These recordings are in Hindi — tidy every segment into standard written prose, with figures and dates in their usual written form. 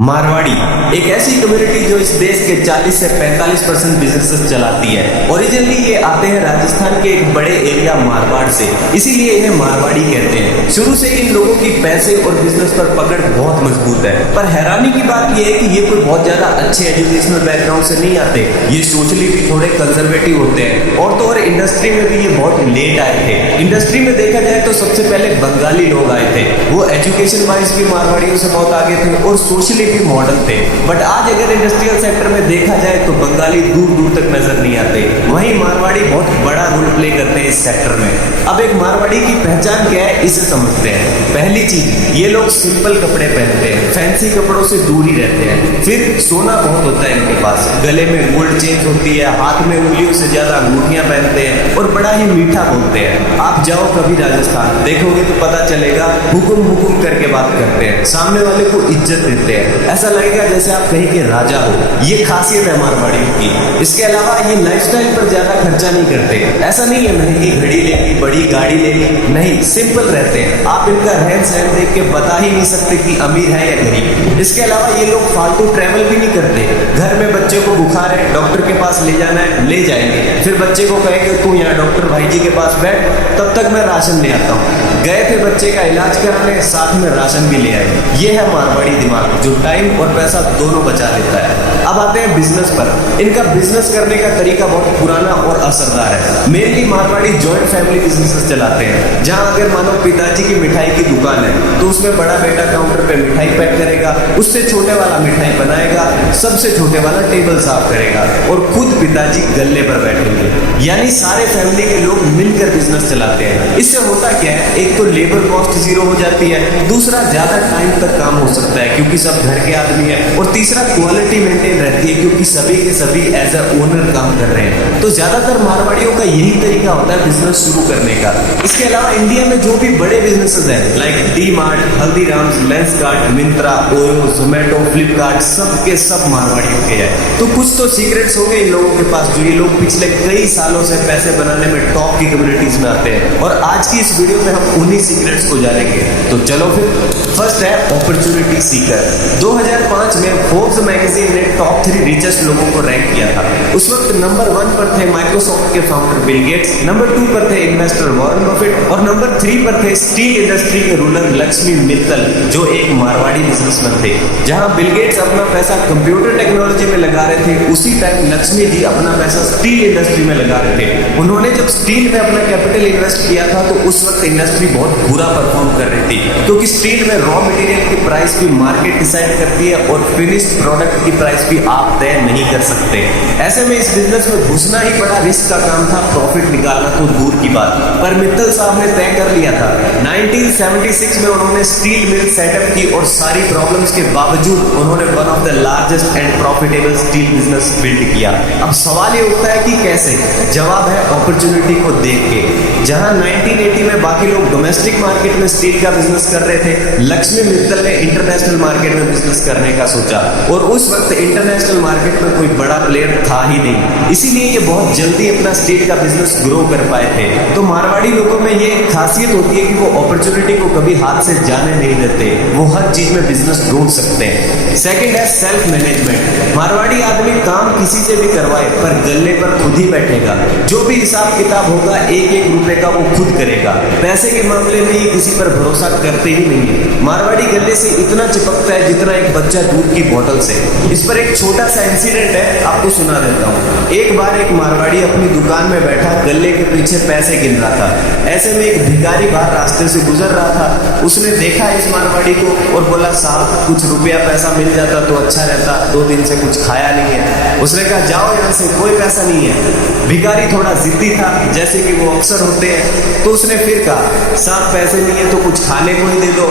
मारवाड़ी एक ऐसी कम्युनिटी जो इस देश के 40 से 45% बिजनेसेस चलाती है। ओरिजिनली ये आते हैं राजस्थान के एक बड़े एरिया मारवाड़ से, इसीलिए इन्हें मारवाड़ी कहते हैं। शुरू से इन लोगों की पैसे और बिजनेस पर पकड़ बहुत मजबूत है। पर हैरानी की बात यह है कि ये कोई बहुत ज्यादा अच्छे एजुकेशनल बैकग्राउंड से नहीं आते। ये सोशली भी थोड़े कंजर्वेटिव होते हैं और तो और इंडस्ट्री में भी ये बहुत लेट आए थे। इंडस्ट्री में देखा जाए तो सबसे पहले बंगाली लोग आए थे। वो एजुकेशन वाइज भी मारवाड़ियों से बहुत आगे थे और सोशली भी मॉडर्न थे। बट आज अगर इंडस्ट्रियल सेक्टर में देखा जाए तो बंगाली दूर दूर तक नजर नहीं आते। वहीं मारवाड़ी बहुत बड़ा रोल प्ले करते हैं इस सेक्टर में। अब एक मारवाड़ी की पहचान क्या है, इसे समझते हैं। पहली चीज, ये लोग सिंपल कपड़े पहनते हैं, फैंसी कपड़ों से दूर ही रहते हैं। फिर सोना बहुत होता है इनके पास, गले में गोल्ड चेन होती है, हाथ में उंगलियों से ज्यादा अंगूठियां पहनते हैं और बड़ा ही मीठा बोलते हैं। आप जाओ कभी राजस्थान, देखोगे तो पता चलेगा हुकुम हुकुम करके बात करते हैं, सामने वाले को इज्जत देते हैं, ऐसा लगेगा जैसे आप कहीं के राजा हो। ये खासियत है मारवाड़ियों की। इसके अलावा ये लाइफस्टाइल पर ज्यादा खर्चा नहीं करते। ऐसा नहीं है महंगी घड़ी लेनी, बड़ी गाड़ी लेनी, नहीं, सिंपल रहते हैं। आप इनका रहन सहन देख के बता ही नहीं सकते कि अमीर है या गरीब। इसके अलावा ये लोग फालतू ट्रैवल भी नहीं करते। घर में बच्चे को बुखार है, डॉक्टर के पास ले जाना है, ले जाएंगे। फिर बच्चे को कहेंगे तू यहाँ डॉक्टर भाई जी के पास बैठ, तब तक मैं राशन ले आता हूँ। गए थे बच्चे का इलाज कराने, साथ में राशन भी ले आए। ये है मारवाड़ी दिमाग जो टाइम और पैसा दोनों बचा लेता है। अब आते हैं बिजनेस पर। इनका बिजनेस करने का तरीका बहुत पुराना और असरदार है। Mainly Marwari joint family businesses चलाते हैं, जहां अगर मानो पिताजी की मिठाई की दुकान है तो उसमें बड़ा बेटा काउंटर पे मिठाई पैक करेगा, उससे छोटे वाला मिठाई बनाएगा, सबसे छोटे वाला टेबल साफ करेगा और खुद पिताजी गल्ले पर बैठेंगे। यानी सारे फैमिली के लोग मिलकर बिजनेस चलाते हैं। इससे होता क्या है, एक तो लेबर कॉस्ट जीरो हो जाती है, दूसरा ज्यादा टाइम तक काम हो सकता है क्योंकि सब घर के आदमी है, और तीसरा क्वालिटी मेंटेन रहती है क्योंकि सभी के सभी एज अ ओनर काम कर रहे हैं। तो ज्यादातर मारवाड़ियों का यही तरीका होता है बिजनेस शुरू करने का। इसके अलावा इंडिया में जो भी बड़े बिजनेसेस हैं like D mart, Haldiram's, Lenskart, Myntra, OYO, Zomato, Flipkart, सब के सब मारवाड़ियों के हैं। तो कुछ तो सीक्रेट्स होंगे इन लोगों के पास जो ये लोग पिछले कई सालों से पैसे बनाने में टॉप की कम्युनिटीज में आते हैं, और आज की इस वीडियो में हम उन्हीं सीक्रेट्स को जानेंगे। तो चलो फिर। फर्स्ट है अपॉर्चुनिटी सीकर। 2005 में फोर्ब्स मैगजीन ने टॉप 3 रिचेस्ट लोगों को रैंक किया था। उस वक्त नंबर 1 पर थे माइक्रोसॉफ्ट के फाउंडर बिल गेट्स, नंबर 2 पर थे इन्वेस्टर वॉरेन बफेट और नंबर 3 पर थे स्टील इंडस्ट्री के रूलर लक्ष्मी मित्तल, जो एक मारवाड़ी बिजनेसमैन थे। जहां बिल गेट्स अपना पैसा कंप्यूटर टेक्नोलॉजी में लगा रहे थे, उसी टाइम लक्ष्मी जी अपना पैसा स्टील इंडस्ट्री में लगा रहे थे। उन्होंने जब स्टील में अपना कैपिटल इन्वेस्ट किया था तो उस वक्त इंडस्ट्री बहुत बुरा परफॉर्म कर रही थी, क्योंकि स्टील में रॉ मटेरियल की प्राइस भी मार्केट डिसाइड करती है और फिनिश्ड प्रोडक्ट की प्राइस भी आप तय नहीं कर सकते। ऐसे में इस बिजनेस में घुसना ही बड़ा रिस्क का काम था, प्रॉफिट निकालना तो दूर की बात। पर मित्तल साहब ने तय कर लिया था। 1976 में उन्होंने स्टील मिल सेटअप की और सारी प्रॉब्लम्स के बावजूद उन्होंने one of the largest and profitable steel business build किया। अब सवाल ये उठता है कि कैसे? जवाब है अपॉर्चुनिटी को देख के। जहां 1980 में बाकी लोग डोमेस्टिक मार्केट में स्टील का बिजनेस कर रहे थे, लक्ष्मी मित्तल ने इंटरनेशनल मार्केट में बिजनेस करने का सोचा, और उस वक्त इंटरनेशनल मार्केट में कोई बड़ा प्लेयर था ही नहीं, इसीलिए ये बहुत जल्दी अपना स्टील का बिजनेस ग्रो कर पाए थे। तो मारवाड़ी लोगों में ये खासियत होती है कि वो अपॉर्चुनिटी को कभी हाथ से जाने नहीं देते, वो हर चीज में बिजनेस ढूंढ सकते हैं। सेकंड है सेल्फ मैनेजमेंट। मारवाड़ी आदमी काम किसी से भी करवाए पर गल्ले पर खुद ही बैठेगा। जो भी हिसाब किताब होगा एक एक रुपए का वो खुद करेगा। पैसे के मामले में ये किसी पर भरोसा करते ही नहीं है। मारवाड़ी गले से इतना चिपकता है जितना एक बच्चा दूध की बोतल से। इस पर एक छोटा सा इंसिडेंट है, आपको सुना देता हूँ। एक बार एक मारवाड़ी अपनी दुकान में बैठा गले के पीछे पैसे गिन रहा था। ऐसे में एक भिखारी बाहर रास्ते से गुजर रहा था। उसने देखा इस मारवाड़ी को और बोला, साहब कुछ रुपया पैसा मिल जाता तो अच्छा रहता, 2 दिन से कुछ खाया नहीं है। उसने कहा जाओ यहाँ से, कोई पैसा नहीं है। भिखारी थोड़ा जिद्दी था, जैसे कि वो अक्सर होते हैं, तो उसने फिर कहा, साहब पैसे नहीं है तो कुछ खाने को ही दे दो।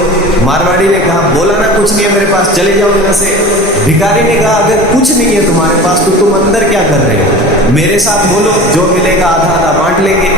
मारवाड़ी ने कहा, बोला ना कुछ नहीं है मेरे पास, चले जाओ यहाँ से। भिखारी ने कहा, अगर कुछ नहीं है तुम्हारे पास तो तुम अंदर क्या कर रहे हो? मेरे साथ बोलो, जो मिलेगा आधा आधा बांट लेंगे।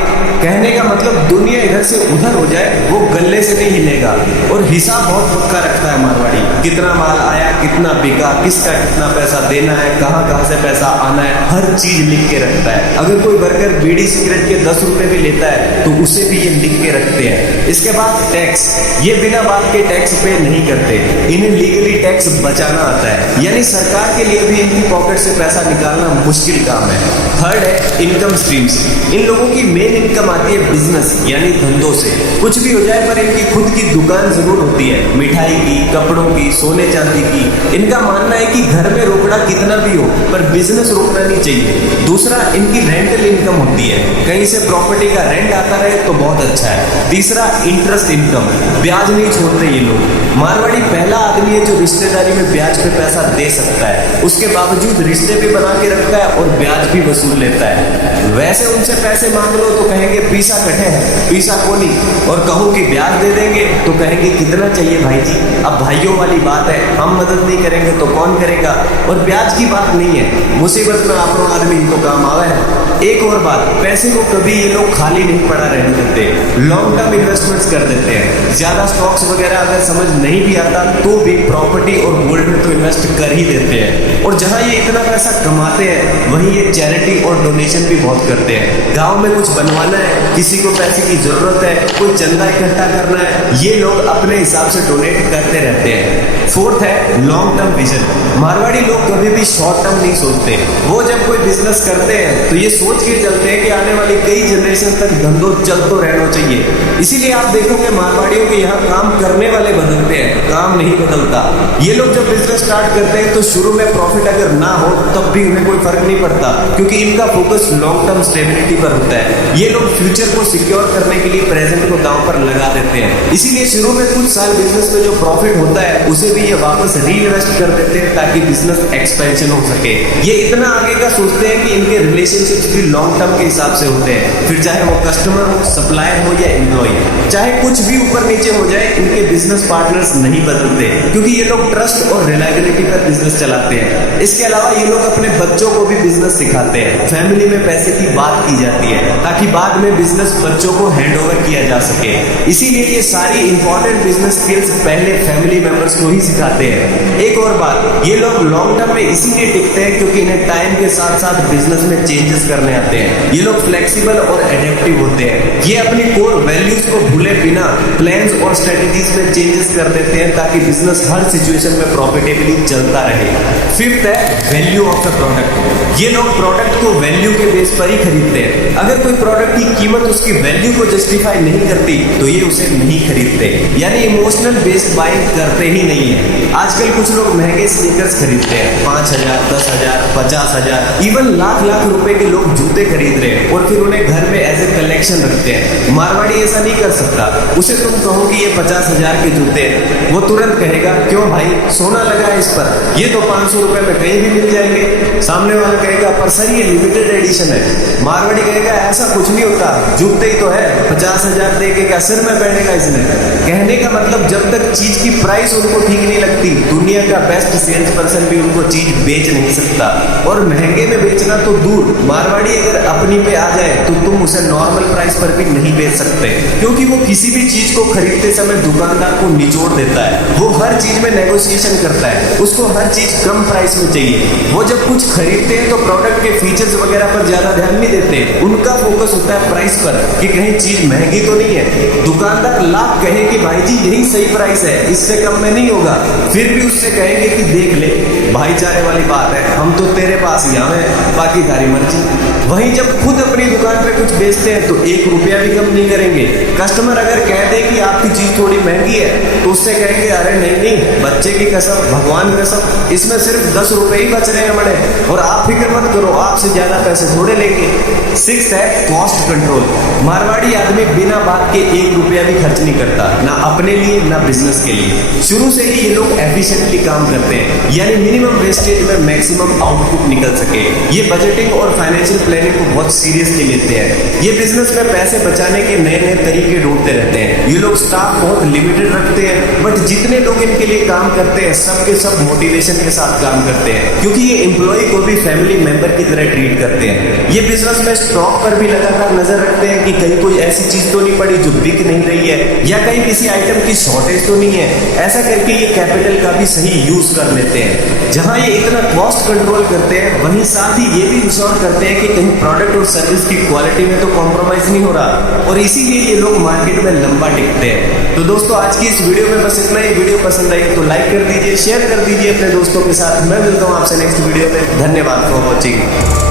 कहने का मतलब दुनिया इधर से उधर हो जाए वो गले से नहीं हिलेगा। और हिसाब बहुत पक्का रखता है मारवाड़ी, कितना माल आया, कितना बिका, किसका कितना पैसा देना है, कहाँ कहाँ से पैसा आना है, हर चीज लिख के रखता है। अगर कोई वर्कर बीड़ी सिगरेट के 10 रुपए भी लेता है तो उसे भी ये लिख के रखते हैं। इसके बाद टैक्स, ये बिना बात के टैक्स पे नहीं करते, इन्हें लीगली टैक्स बचाना आता है, यानी सरकार के लिए भी इनकी पॉकेट से पैसा निकालना मुश्किल काम है। थर्ड है इनकम स्ट्रीम्स। इन लोगों की मेन इनकम आती है बिजनेस यानी धंधों से। कुछ भी हो जाए पर इनकी खुद की दुकान जरूर होती है, मिठाई की, कपड़ों की, सोने चांदी की। इनका मानना है कि घर में रोकड़ा कितना भी हो पर बिजनेस रोकना नहीं चाहिए। दूसरा, इनकी रेंटल इनकम होती है, कहीं से प्रॉपर्टी का रेंट आता रहे तो बहुत अच्छा है। तीसरा, इंटरेस्ट इनकम, ब्याज नहीं छोड़ते ये लोग। मारवाड़ी पहला आदमी है जो रिश्तेदारी में ब्याज पे पैसा दे सकता है, उसके बावजूद रिश्ते भी बना के रखता है और ब्याज भी वसूल लेता है। वैसे उनसे पैसे मांग लो तो कहेंगे पीसा कटे है, पीसा कोनी, और कहूँ कि ब्याज दे देंगे तो कहेंगे कितना चाहिए भाई जी। अब भाइयों वाली बात है, हम मदद नहीं करेंगे तो कौन करेगा। और ब्याज की बात नहीं है, मुसीबत में आप लोग आदमी इनको काम आवे है। एक और बात, पैसे को कभी ये लोग खाली नहीं पड़ा रहने देते, लॉन्ग टर्म इन्वेस्टमेंट्स कर देते हैं। ज्यादा स्टॉक्स वगैरह अगर समझ नहीं भी आता तो भी प्रॉपर्टी और गोल्ड में तो इन्वेस्ट कर ही देते हैं। और जहां ये इतना पैसा कमाते हैं वहीं ये चैरिटी और डोनेशन भी बहुत करते हैं। गांव में कुछ बनवाना है, किसी को पैसे की जरूरत है, कोई चंदा इकट्ठा करना है, ये लोग अपने हिसाब से डोनेट करते रहते हैं। फोर्थ है लॉन्ग टर्म विजन। मारवाड़ी लोग कभी भी शॉर्ट टर्म नहीं सोचते। वो जब कोई बिजनेस करते हैं तो ये सोच के चलते हैं कि आने वाली कई जनरेशन तक धंधो चल तो रहना चाहिए। इसीलिए आप देखोगे मारवाड़ियों के यहाँ काम करने वाले बदलते हैं, काम नहीं बदलता। ये लोग जब बिजनेस स्टार्ट करते हैं तो शुरू में प्रॉफिट अगर ना हो तब भी उन्हें कोई फर्क नहीं पड़ता, क्योंकि इनका फोकस लॉन्ग टर्म स्टेबिलिटी पर होता है। ये लोग फ्यूचर को सिक्योर करने के लिए प्रेजेंट को दांव पर लगा देते हैं। इसीलिए शुरू में कुछ साल बिजनेस में जो प्रॉफिट होता है उसे भी ये वापस री इन्वेस्ट कर देते हैं ताकि बिजनेस एक्सपेंशन हो सके। ये इतना आगे का सोचते हैं कि इनके रिलेशनशिप्स भी लॉन्ग टर्म के हिसाब से होते हैं, फिर चाहे वो कस्टमर हो, सप्लायर हो या एम्प्लॉय, चाहे कुछ भी ऊपर नीचे हो जाए, इनके बिजनेस पार्टनर्स नहीं बदलते, क्योंकि ये लोग ट्रस्ट और रिलायबिलिटी पर बिजनेस चलाते हैं। इसके अलावा ये लोग अपने बच्चों को भी बिजनेस सिखाते हैं। फैमिली में पैसे की बात की जाती है ताकि बाद में बिजनेस बच्चों को हैंड ओवर किया जा सके। इसीलिए ये सारी इंपॉर्टेंट बिजनेस स्किल्स पहले फैमिली मेंबर्स को ही सिखाते हैं। एक और बात, ये लोग लॉन्ग टर्म में इसीलिए टिकते हैं क्योंकि इन्हें टाइम के साथ साथ बिजनेस में चेंजेस करने आते हैं। ये लोग फ्लेक्सिबल और एडेप्टिव होते हैं। ये अपनी कोर वैल्यूज को भूले बिना प्लान्स और स्ट्रेटेजीज में चेंजेस कर देते हैं ताकि बिजनेस हर सिचुएशन में प्रॉफिटेबली चलता रहे। फिफ्थ है वैल्यू ऑफ द प्रोडक्ट। ये लोग प्रोडक्ट को वैल्यू के बेस पर ही खरीदते हैं। अगर कोई प्रोडक्ट की कीमत उसकी वैल्यू को जस्टिफाई नहीं करती तो ये उसे नहीं खरीदते, यानी इमोशनल बेस्ड बाइंग करते ही नहीं है। आजकल कुछ लोग महंगे स्नीकर्स खरीदते हैं, 5,000, 10,000, 50,000, इवन लाख लाख रुपए के लोग जूते खरीद रहे हैं और फिर उन्हें घर में एज ए कलेक्शन रखते हैं। मारवाड़ी ऐसा नहीं कर सकता। उसे तुम कहो कि ये 50,000 के जूते हैं, वो तुरंत कहेगा क्यों भाई, सोना लगा है इस पर, ये तो 500 रुपए में कहीं भी मिल जाएंगे। सामने वाला कहेगा पर सर ये लिमिटेड एडिशन है। मारवाड़ी कहेगा ऐसा कुछ नहीं होता, जूते ही तो है, 50,000 दे के क्या सिर में पहनेगा इसने। कहने का मतलब जब तक चीज की प्राइस उनको ठीक नहीं लगती, दुनिया का बेस्ट सेल्स पर्सन भी उनको चीज बेच नहीं सकता। और महंगे में बेचना तो दूर, मारवाड़ी अगर अपनी पे आ जाए तो तुम उसे नॉर्मल प्राइस पर भी नहीं बेच सकते, क्योंकि वो किसी भी चीज को खरीदते समय दुकानदार को निचोड़ देता है। वो हर चीज में नेगोशिएशन करता है, उसको हर चीज कम प्राइस में चाहिए। वो जब कुछ खरीदते हैं तो प्रोडक्ट के फीचर्स वगैरह पर ज्यादा ध्यान नहीं देते, उनका फोकस होता है प्राइस पर कि कहीं चीज महंगी तो नहीं है। दुकानदार लाख कहे कि भाई जी यही सही प्राइस है, इससे कम में नहीं होगा, फिर भी उससे कहेंगे कि देख ले, भाईचारे वाली बात है, हम तो तेरे पास ही आए हैं, बाकी तारी मर्जी। वहीं जब खुद अपनी दुकान पे कुछ बेचते हैं तो 1 रुपया भी कम नहीं करेंगे। कस्टमर अगर कह दे कि आपकी चीज थोड़ी महंगी है तो उससे कहेंगे अरे नहीं नहीं, बच्चे की कसम, भगवान कसम, इसमें सिर्फ 10 रुपए ही बच रहे हैं बड़े, और आप फिक्र मत करो, आपसे ज्यादा पैसे थोड़े लेंगे। 6 है कॉस्ट कंट्रोल। मारवाड़ी आदमी बिना बात के 1 रुपया भी खर्च नहीं करता, ना अपने लिए ना बिजनेस के लिए। शुरू से ही ये लोग एफिशिएंटली काम करते हैं, यानी मिनिमम मिनिमम वेस्टेज में मैक्सिमम आउटपुट निकल सके। ये बजटिंग और फाइनेंशियल प्लानिंग को बहुत सीरियसली लेते हैं। ये बिजनेस में पैसे बचाने के नए नए तरीके ढूंढते रहते हैं। ये लोग स्टाफ बहुत लिमिटेड रखते हैं, बट जितने लोग इनके लिए काम करते हैं सबके सब मोटिवेशन के साथ काम करते हैं, क्योंकि ये एम्प्लॉय को भी फैमिली मेंबर की तरह ट्रीट करते हैं। ये बिजनेस में स्टॉक पर भी लगातार नजर रखते हैं कि कहीं कोई ऐसी चीज तो नहीं पड़ी जो बिक नहीं रही है, या कहीं किसी आइटम की शॉर्टेज तो नहीं है। ऐसा करके ये कैपिटल का भी सही यूज कर लेते हैं। जहां ये इतना कॉस्ट कंट्रोल करते हैं, वहीं साथ ही ये भी इंश्योर करते हैं कि कहीं प्रोडक्ट और सर्विस की क्वालिटी में तो कॉम्प्रोमाइज नहीं हो रहा, और इसीलिए ये लोग मार्केट में लंबा टिकते हैं। तो दोस्तों आज की इस वीडियो में बस इतना ही। वीडियो पसंद आई तो लाइक कर दीजिए, शेयर कर दीजिए अपने दोस्तों के साथ। मैं मिलता हूं आपसे नेक्स्ट वीडियो में। धन्यवाद फॉर वॉचिंग।